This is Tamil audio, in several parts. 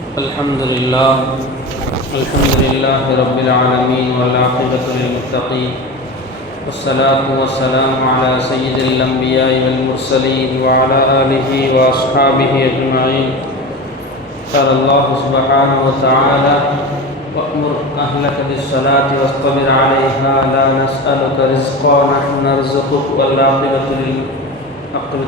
الحمد لله الحمد لله رب العالمين والعاقبة للمتقين والصلاة والسلام على سيد الأنبياء والمرسلين وعلى آله وأصحابه أجمعين. قال الله سبحانه وتعالى وأمر أهلك بالصلاة واصطبر عليها لا نسألك رزقا نحن نرزقك والعاقبة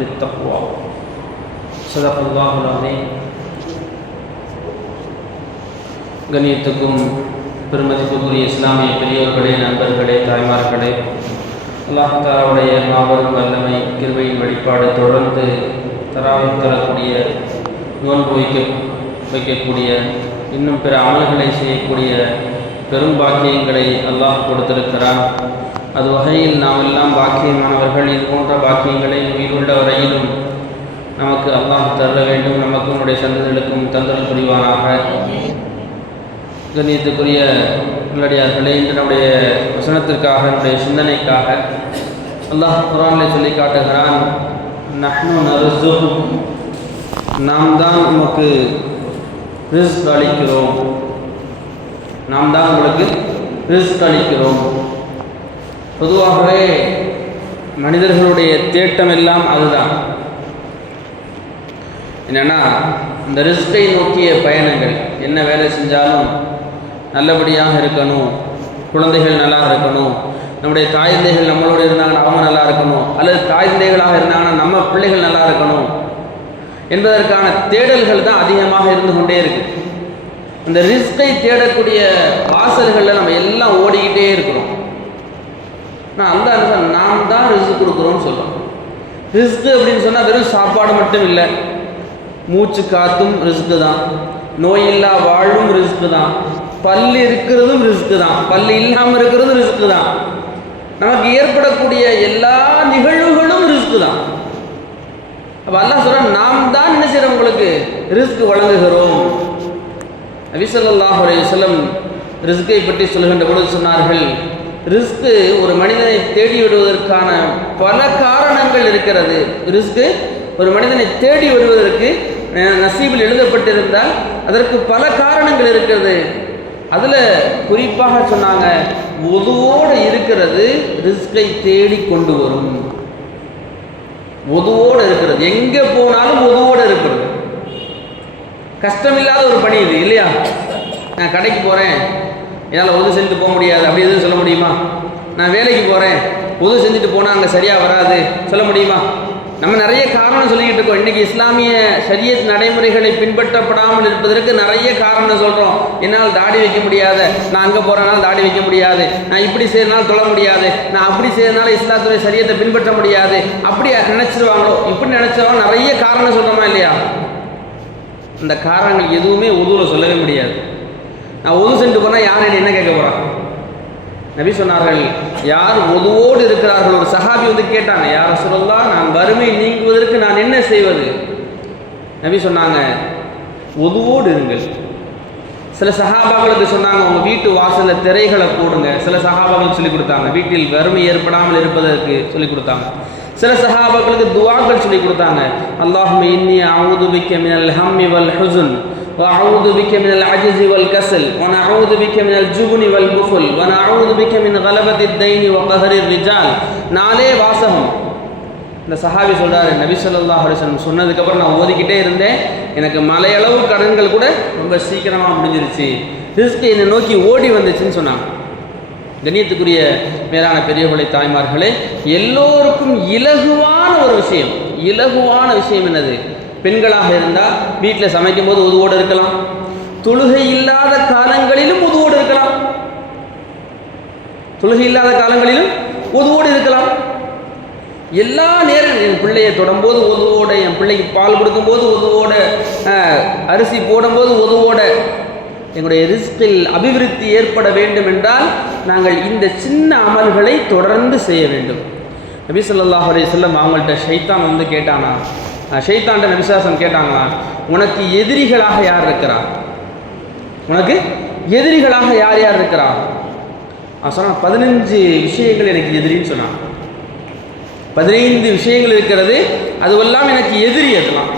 للتقوى. صدق الله العظيم. கண்ணியத்துக்கும் பெருமதிப்புக்குரிய இஸ்லாமிய பெரியோர்களே நண்பர்களே தாய்மார்களே அல்லாஹாலாவுடைய மாபெரும் வல்லமை கிருவையின் வழிபாடு தொடர்ந்து தராவை தரக்கூடிய நோன்பு வைக்க வைக்கக்கூடிய இன்னும் பிற அமல்களை செய்யக்கூடிய பெரும் பாக்கியங்களை அல்லாஹ் கொடுத்திருக்கிறான். அது வகையில் நாம் எல்லாம் பாக்கியமானவர்கள். இது போன்ற பாக்கியங்களை உயிருள்ள வரையிலும் நமக்கு அல்லாஹ் தர வேண்டும். நமக்கும் நம்முடைய சந்ததிகளுக்கும் தந்தல் புரிவானாக. கண்ணியத்துக்குரிய நல்லடியார்களே இன்று நம்முடைய வசனத்திற்காக நம்முடைய சிந்தனைக்காக அல்லாஹ் குரானில் சொல்லி காட்டுகிறான் நஹ்னு நருசுஹு நாம் தான் உமக்கு ரிஸ்க் அளிக்கிறோம். நாம் தான் உங்களுக்கு ரிஸ்க் அளிக்கிறோம். பொதுவாகவே மனிதர்களுடைய தேட்டம் எல்லாம் அதுதான். என்னென்னா இந்த ரிஸ்கை நோக்கிய பயணங்கள் என்ன வேலை செஞ்சாலும் நல்லபடியாக இருக்கணும். குழந்தைகள் நல்லா இருக்கணும். நம்முடைய தாய்ந்தைகள் நம்மளோட இருந்தாங்கன்னா அவங்க நல்லா இருக்கணும். அல்லது தாய்ந்தைகளாக இருந்தாங்கன்னா நம்ம பிள்ளைகள் நல்லா இருக்கணும். என்பதற்கான தேடல்கள் தான் அதிகமாக இருந்து கொண்டே இருக்கு. அந்த ரிஸ்கை தேடக்கூடிய வாசல்களில் நம்ம எல்லாம் ஓடிக்கிட்டே இருக்கிறோம். நான் அந்த அர்த்தம் நாம் தான் ரிஸ்க் கொடுக்குறோம்னு சொல்கிறோம் ரிஸ்க் அப்படின்னு சொன்னால் வெறும் சாப்பாடு மட்டும் இல்லை. மூச்சு காத்தும் ரிஸ்க்கு தான். நோயில்லா வாழும் ரிஸ்க்கு தான். பல் இருக்கிறதும் ரிஸ்க்கு தான். பல் இல்லாமல் இருக்கிறதும் ரிஸ்க்கு தான். நமக்கு ஏற்படக்கூடிய எல்லா நிகழ்வுகளும் ரிஸ்க்கு தான். அப்போ அல்லா சொல்ற நாம் தான் என்ன செய்கிறோம் உங்களுக்கு? ரிஸ்க் வழங்குகிறோம். நபிசல்லாஹ் அலையம் ரிஸ்கை பற்றி சொல்கின்ற பொழுது சொன்னார்கள் ரிஸ்க்கு ஒரு மனிதனை தேடி விடுவதற்கான பல காரணங்கள் இருக்கிறது. ரிஸ்க்கு ஒரு மனிதனை தேடி வருவதற்கு நசீபில் எழுதப்பட்டிருந்தால் அதற்கு பல காரணங்கள் இருக்கிறது. அதில் குறிப்பாக சொன்னாங்க உதுவோடு இருக்கிறது ரிஸ்கை தேடி கொண்டு வரும். உதுவோடு இருக்கிறது. எங்கே போனாலும் உதுவோடு இருக்கிறது. கஷ்டமில்லாத ஒரு பணி இது இல்லையா? நான் கடைக்கு போகிறேன் என்னால் உதவி செஞ்சுட்டு போக முடியாது. அப்படி எதுவும் சொல்ல முடியுமா? நான் வேலைக்கு போகிறேன் உதவி செஞ்சுட்டு போனால் அங்கே சரியாக வராது. சொல்ல முடியுமா? நம்ம நிறைய காரணம் சொல்லிக்கிட்டு இருக்கோம். இன்றைக்கி இஸ்லாமிய ஷரியத் நடைமுறைகளை பின்பற்றப்படாமல் இருப்பதற்கு நிறைய காரணம் சொல்கிறோம் என்னால் தாடி வைக்க முடியாது. நான் அங்கே போகிறனால தாடி வைக்க முடியாது. நான் இப்படி செய்யறதுனால தொழ முடியாது. நான் அப்படி செய்யறதுனால இஸ்லாத்துறை சரியத்தை பின்பற்ற முடியாது. அப்படி நினச்சிருவாங்களோ? இப்படி நினச்சவங்க நிறைய காரணம் சொல்கிறோமா இல்லையா? அந்த காரணங்கள் எதுவுமே உதுவில் சொல்லவே முடியாது. நான் உது சென்று போனால் யார் என்ன கேட்க போகிறான் நபி சொன்னார்கள் யார் ஒதுவோடு இருக்கிறார்கள்? ஒரு சஹாபி வந்து கேட்டாங்க யார் சொல்லலாம் நான் வறுமை நீங்குவதற்கு நான் என்ன செய்வது? நபி சொன்னாங்க ஒதுவோடு இருங்கள். சில சகாபாக்களுக்கு சொன்னாங்க உங்கள் வீட்டு வாசலில் திரைகளை போடுங்க. சில சகாபாக்கள் சொல்லிக் கொடுத்தாங்க வீட்டில் வறுமை ஏற்படாமல் இருப்பதற்கு சொல்லிக் கொடுத்தாங்க. சில சகாபாக்களுக்கு துவாக்கள் சொல்லிக் கொடுத்தாங்க அல்லாஹுமே இன்னி அவுது பிக்க மினல் ஹம்மி வல் ஹுசுன் وأعوذ بك من العجز والكسل ونعوذ بك من الجبن والبخل ونعوذ بك من غلبة الدين وقهر الرجال நாலே வாசகம் இந்த சஹாபி சொல்கிறாரு நபி சொல்லா ஹரிசன் சொன்னதுக்கப்புறம் நான் ஓதிக்கிட்டே இருந்தேன் எனக்கு மலையளவு கடன்கள் கூட ரொம்ப சீக்கிரமாக முடிஞ்சிருச்சு ரிஸ்க் என்னை நோக்கி ஓடி வந்துச்சுன்னு சொன்னாங்க கண்ணியத்துக்குரிய மேலான பெரியவர்களை தாய்மார்களே எல்லோருக்கும் இலகுவான ஒரு விஷயம் இலகுவான விஷயம் என்னது பெண்களாக இருந்தால் வீட்டில் சமைக்கும் போது உதுவோடு இருக்கலாம். தொழுகை இல்லாத காலங்களிலும் உதுவோடு இருக்கலாம். தொழுகை இல்லாத காலங்களிலும் உதுவோடு இருக்கலாம். எல்லா நேரம் என் பிள்ளையை தொடும்போது உதுவோட என் பிள்ளைக்கு பால் கொடுக்கும்போது உதுவோட அரிசி போடும்போது உதுவோட. எங்களுடைய ரிஸ்கில் அபிவிருத்தி ஏற்பட வேண்டும் என்றால் நாங்கள் இந்த சின்ன அமல்களை தொடர்ந்து செய்ய வேண்டும். நபி சொல்லாஹ் அலி சொல்லம் அவங்கள்ட்ட ஷைத்தான் வந்து கேட்டானா ஷைத்தாண்ட நபிசாசம் கேட்டாங்களா? உனக்கு எதிரிகளாக யார் இருக்கிறா? உனக்கு எதிரிகளாக யார் யார் இருக்கிறா? சொன்னான் பதினஞ்சு விஷயங்கள் எனக்கு எதிரின்னு சொன்னான். பதினைந்து விஷயங்கள் இருக்கிறது அதுவெல்லாம் எனக்கு எதிரி அதெல்லாம்.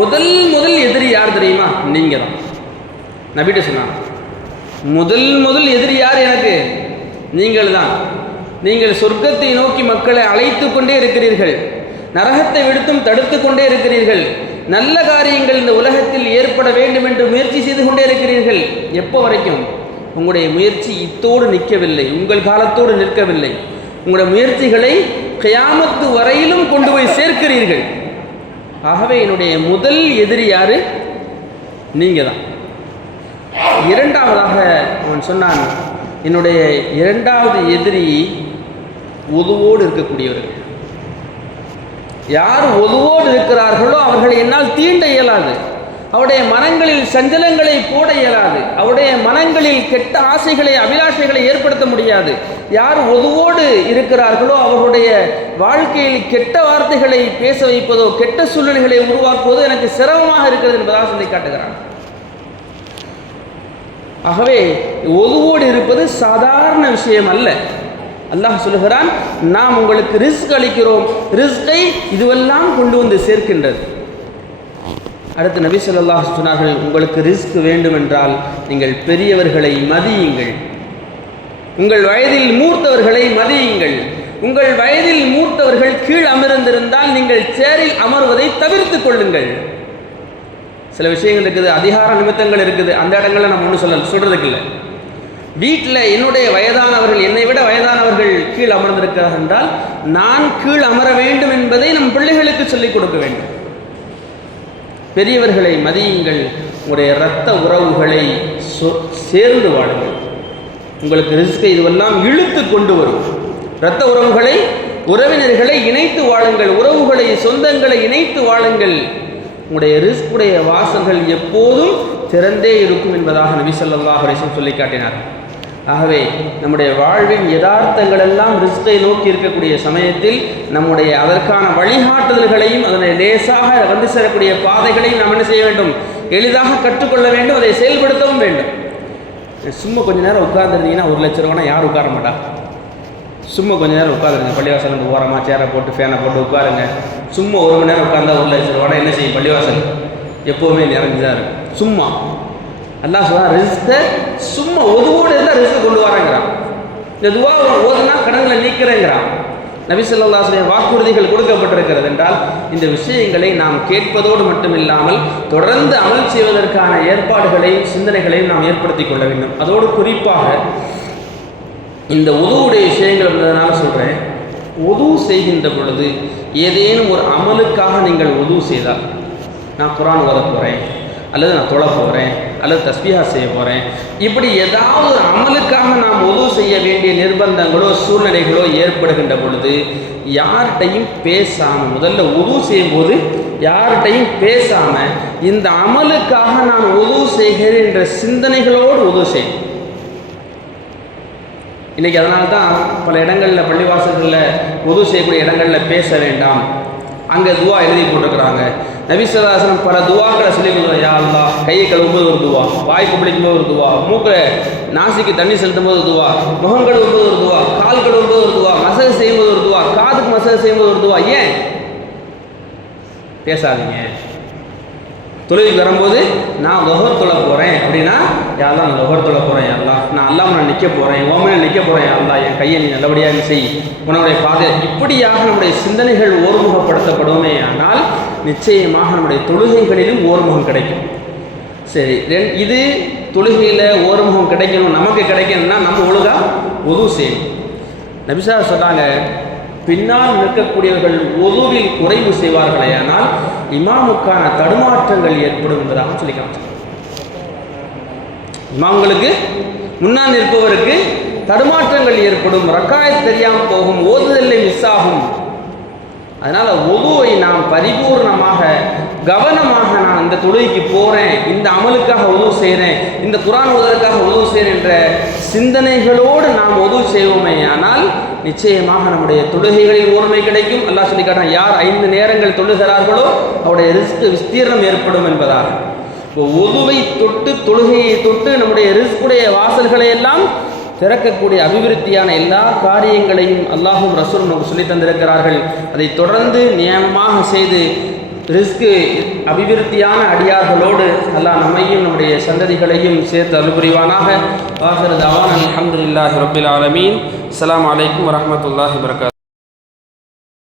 முதல் முதல் எதிரி யார் தெரியுமா? நீங்க தான் நபிட்டு சொன்னான் முதல் முதல் எதிரி யார் எனக்கு? நீங்கள் தான் நீங்கள் சொர்க்கத்தை நோக்கி மக்களை அழைத்து கொண்டே இருக்கிறீர்கள். நரகத்தை விடுத்தும் தடுத்து கொண்டே இருக்கிறீர்கள். நல்ல காரியங்கள் இந்த உலகத்தில் ஏற்பட வேண்டும் என்று முயற்சி செய்து கொண்டே இருக்கிறீர்கள். எப்போ வரைக்கும்? உங்களுடைய முயற்சி இத்தோடு நிற்கவில்லை. உங்கள் காலத்தோடு நிற்கவில்லை. உங்களுடைய முயற்சிகளை கயாமத்து வரையிலும் கொண்டு போய் சேர்க்கிறீர்கள். ஆகவே என்னுடைய முதல் எதிரி யாரு? நீங்க தான் இரண்டாவதாக அவன் சொன்னான் என்னுடைய இரண்டாவது எதிரி உதுவோடு இருக்கக்கூடியவர்கள். யார் ஒதுவோடு இருக்கிறார்களோ அவர்களை என்னால் தீண்ட இயலாது. அவருடைய மனங்களில் சஞ்சலங்களை போட இயலாது. அவருடைய மனங்களில் கெட்ட ஆசைகளை அபிலாஷைகளை ஏற்படுத்த முடியாது. யார் ஒதுவோடு இருக்கிறார்களோ அவர்களுடைய வாழ்க்கையில் கெட்ட வார்த்தைகளை பேச வைப்பதோ கெட்ட சூழ்நிலைகளை உருவாக்குவதோ எனக்கு சிரமமாக இருக்கிறது என்பதாக சொல்லி காட்டுகிறான். ஆகவே ஒதுவோடு இருப்பது சாதாரண விஷயம் அல்ல. அல்லாஹ் சொல்லுகிறான் நாம் உங்களுக்கு ரிஸ்க் அளிக்கிறோம். ரிஸ்கை இதுவெல்லாம் கொண்டு வந்து சேர்க்கின்றது. அடுத்து நபி ஸல்லல்லாஹு சொன்னார்கள் உங்களுக்கு ரிஸ்க் வேண்டுமென்றால் நீங்கள் பெரியவர்களை மதியுங்கள். உங்கள் வயதில் மூர்த்தவர்களை மதியுங்கள். உங்கள் வயதில் மூர்த்தவர்கள் கீழ் அமர்ந்திருந்தால் நீங்கள் சேரில் அமர்வதை தவிர்த்துக் கொள்ளுங்கள். சில விஷயங்கள் இருக்குது அதிகார நிமித்தங்கள் இருக்குது. அந்த இடங்களில் நம்ம ஒன்றும் சொல்ல சொல்றதுக்கு இல்லை. வீட்டில் என்னுடைய வயதானவர்கள் என்னை விட வயதானவர்கள் கீழ் அமர்ந்திருக்கிறார்கள் என்றால் நான் கீழ் அமர வேண்டும் என்பதை நம் பிள்ளைகளுக்கு சொல்லிக் கொடுக்க வேண்டும். பெரியவர்களை மதியுங்கள். உங்களுடைய இரத்த உறவுகளை சேர்ந்து வாழுங்கள். உங்களுக்கு ரிஸ்கை இதுவெல்லாம் இழுத்து கொண்டு வரும். இரத்த உறவுகளை உறவினர்களை இணைத்து வாழுங்கள். உறவுகளை சொந்தங்களை இணைத்து வாழுங்கள். உங்களுடைய ரிஸ்குடைய வாசல்கள் எப்போதும் திறந்தே இருக்கும் என்பதாக நபி சொல்லா அலைஹி சொல்லி காட்டினார். ஆகவே நம்முடைய வாழ்வின் யதார்த்தங்கள் எல்லாம் ரிஸ்கை நோக்கி இருக்கக்கூடிய சமயத்தில் நம்முடைய அதற்கான வழிகாட்டுதல்களையும் அதனை லேசாக வந்து சேரக்கூடிய பாதைகளையும் நாம் என்ன செய்ய வேண்டும்? எளிதாக கற்றுக்கொள்ள வேண்டும் அதை செயல்படுத்தவும் வேண்டும். சும்மா கொஞ்ச நேரம் உட்கார்ந்துருந்தீங்கன்னா ஒரு லட்ச ரூபானா யார் உட்கார மாட்டா? சும்மா கொஞ்ச நேரம் உட்காருங்க பள்ளிவாசல் ஓரமாக சேரை போட்டு ஃபேனை போட்டு உட்காருங்க. சும்மா ஒரு மணி நேரம் உட்காந்தா ஒரு லட்ச ரூபானா என்ன செய்யும் பள்ளிவாசல்? எப்போவுமே நிறைஞ்சுதான் இருக்கும். சும்மா. அல்லாஹ் சொல்றா ரிஸ்கை சும்மா ஒதுவோடு இருந்தால் ரிஸ்கை கொண்டு வராங்கிறான். இந்த துவா ஓதுனா கடன்களை நீக்கிறேங்கிறான். நபிசல்லாசுடைய வாக்குறுதிகள் கொடுக்கப்பட்டிருக்கிறது என்றால் இந்த விஷயங்களை நாம் கேட்பதோடு மட்டுமில்லாமல் தொடர்ந்து அமல் செய்வதற்கான ஏற்பாடுகளையும் சிந்தனைகளையும் நாம் ஏற்படுத்திக் கொள்ள வேண்டும். அதோடு குறிப்பாக இந்த உதவுடைய விஷயங்கள் இருந்ததுனால சொல்கிறேன் உது செய்கின்ற பொழுது ஏதேனும் ஒரு அமலுக்காக நீங்கள் உதவு செய்தால் நான் குரான் ஓத போகிறேன் அல்லது நான் தொழ போகிறேன் அல்லது தஸ்பியா செய்ய போகிறேன் இப்படி ஏதாவது அமலுக்காக நாம் உதவு செய்ய வேண்டிய நிர்பந்தங்களோ சூழ்நிலைகளோ ஏற்படுகின்ற பொழுது யார்கிட்டையும் பேசாமல் முதல்ல உதவு செய்யும்போது யார்கிட்டையும் பேசாமல் இந்த அமலுக்காக நான் உதவு செய்கிறேன் என்ற சிந்தனைகளோடு உதவு செய்யும் இன்றைக்கி அதனால்தான் பல இடங்களில் பள்ளிவாசல்களில் உதவு செய்யக்கூடிய இடங்களில் பேச வேண்டாம். அங்கே துவா எழுதி போட்டிருக்கிறாங்க. நபிசதாசனம் பல துவாக்களை சொல்லி கொடுக்குறோம் யா அல்லா கையை கழுவும்போது ஒரு துவா வாய் குப்பிடிக்கும் போது ஒரு துவா மூக்கில் நாசிக்கு தண்ணி செலுத்தும் போது ஒரு துவா முகம் கழுவும்போது ஒரு துவா கால் கழுவும்போது ஒரு துவா மசாஜ் செய்யும்போது ஒரு துவா காதுக்கு மசாஜ் செய்யும்போது ஒரு துவா. ஏன்? பேசாதீங்க. தொழுகைக்கு வரும்போது நான் லொஹர் தொழ போகிறேன் அப்படின்னா யாரெல்லாம் நான் லொஹர் தொழ போகிறேன் யாரெல்லாம் நான் அல்லாமல் நான் நிற்க போகிறேன் ஓமையில நிற்க போகிறேன் யாரெல்லாம் என் கையை நீ நல்லபடியாக நீ செய். உன்னுடைய பாதை இப்படியாக நம்முடைய சிந்தனைகள் ஓர்முகப்படுத்தப்படுமே ஆனால் நிச்சயமாக நம்முடைய தொழுகைகளிலும் ஓர்முகம் கிடைக்கும். சரி ரெண் இது தொழுகையில் ஓர்முகம் கிடைக்கணும் நமக்கு கிடைக்கணும்னா நம்ம ஒழுங்கா உதவு செய்யணும். நபிசா சொன்னாங்க பின்னால் நிற்கக்கூடியவர்கள் ஒதுவில் குறைவு செய்வார்களே ஆனால் இமாமுக்கான தடுமாற்றங்கள் ஏற்படும் என்பதாக சொல்லி காமிச்சாங்க. இமாம்களுக்கு முன்னால் நிற்பவருக்கு தடுமாற்றங்கள் ஏற்படும் ரக்காயத் தெரியாமல் போகும் ஓதுதலில் மிஸ் ஆகும். அதனால் ஒதுவை நாம் பரிபூர்ணமாக கவனமாக நான் இந்த தொழுகைக்கு போகிறேன் இந்த அமலுக்காக உதவு செய்கிறேன் இந்த குரான் உதவுக்காக உதவு செய்கிறேன் என்ற சிந்தனைகளோடு நாம் உதவு செய்வோமே ஆனால் நிச்சயமாக நம்முடைய தொழுகைகளில் ஓர்மை கிடைக்கும். அல்லா சொல்லி காட்டான் யார் ஐந்து நேரங்கள் தொழுகிறார்களோ அவருடைய ரிஸ்க் விஸ்தீர்ணம் ஏற்படும் என்பதாக. இப்போ உதுவை தொட்டு தொழுகையை தொட்டு நம்முடைய ரிஸ்குடைய வாசல்களை எல்லாம் திறக்கக்கூடிய அபிவிருத்தியான எல்லா காரியங்களையும் அல்லாஹும் ரசூல் நமக்கு சொல்லி தந்திருக்கிறார்கள். அதை தொடர்ந்து நியமமாக செய்து ரிஸ்க்கு அபிவிருத்தியான அடியார்களோடு அல்லாஹ் நம்மையும் நம்முடைய சந்ததிகளையும் சேர்த்து அலுபுரிவானாக வாசரது அவான் அலமதுல்லாஹி ரபில் ஆலமீன். அலாம் அலைக்கும் வரஹ்மத்துல்லாஹி வரகாத்